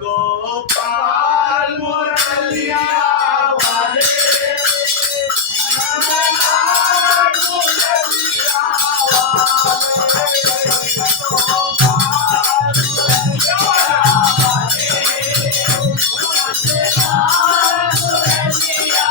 गोपाल मुरलिया वाले नंदलाल मुरलिया वाले गोपाल मुरलिया वाले नंदलाल मुरलिया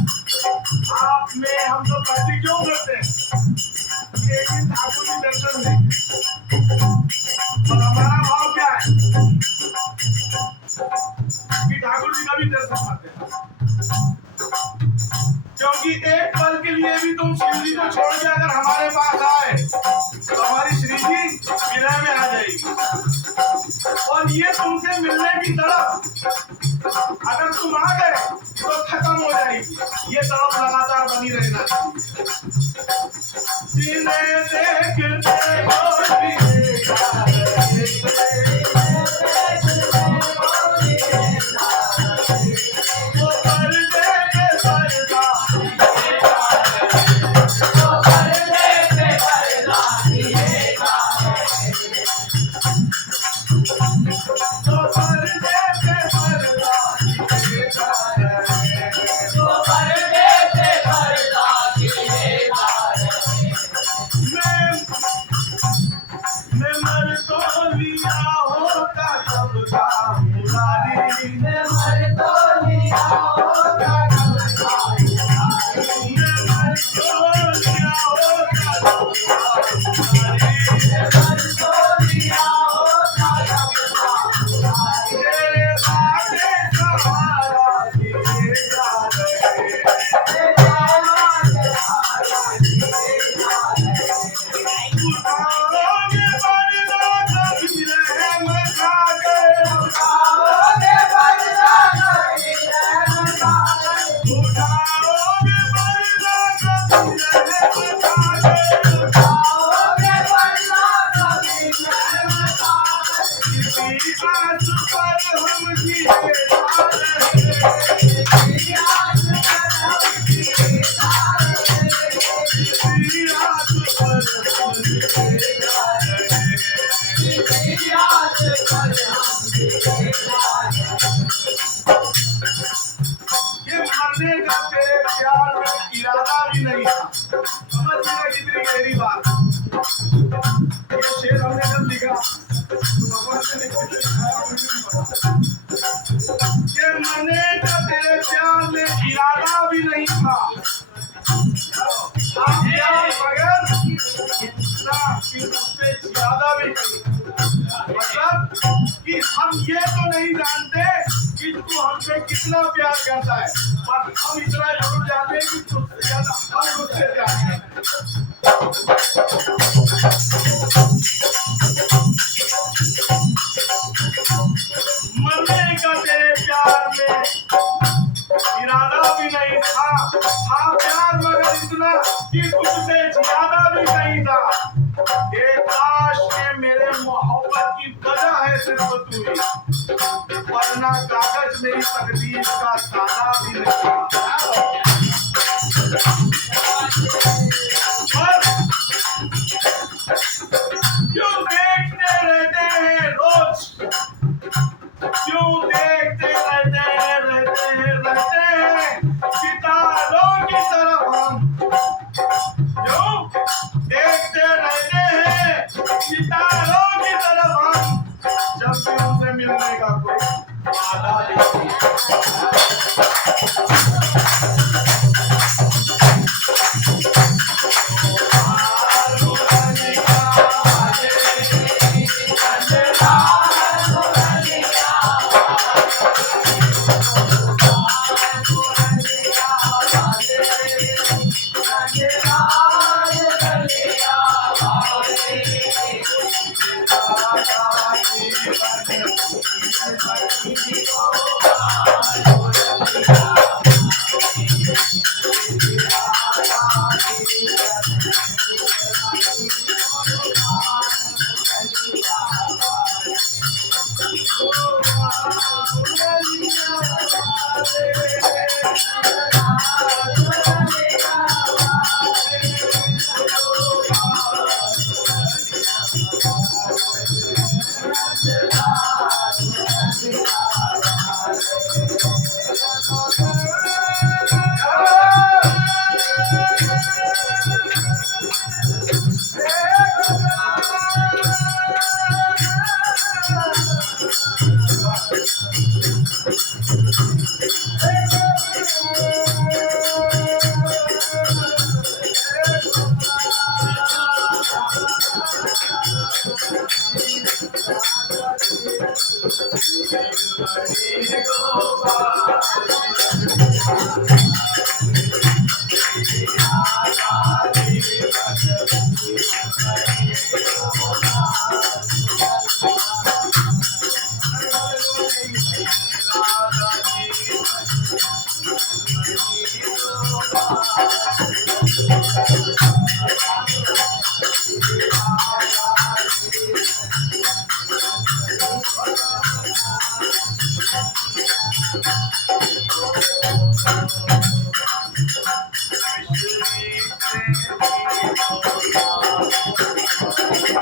आप में हम तो भक्ति क्यों करते हैं? एक दिन ठाकुर जी दर्शन और ये तुमसे मिलने की तड़प अगर तुम आ गए तो खत्म हो जाएगी। ये तड़प लगातार बनी रहना चाहिए। जिन्हें देखते मरने का तेरे प्यार में इरादा भी नहीं था। समझ गए कितनी गहरी बात। ये शेर हमने जब लिखा तो भगवान से ये मरने का तेरे प्यार में इरादा भी नहीं था। आप प्यार बगैर इतना कि उससे ज्यादा भी नहीं। मतलब कि हम ये तो नहीं जानते कि तू हमसे कितना प्यार करता है, पर हम इतना जरूर जानते हैं कि तुझसे ज्यादा हम उससे प्यार करते हैं। मरने का तेरे प्यार में इरादा भी नहीं था। हाँ प्यार मगर इतना कि तुझसे ज्यादा भी नहीं था। ये काश के मेरे मोहब्बत की वजह है सिर्फ तू ही, वरना कागज मेरी तकदीर का सादा भी नहीं था। क्यों देखते रहते हैं रोज, क्यों देखते रहते हैं सितारों की तरफ हम, क्यों देखते रहते हैं सितारों की तरफ हम, जब भी उनसे मिलने का कोई वादा नहीं।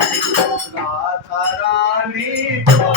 राधा रानी को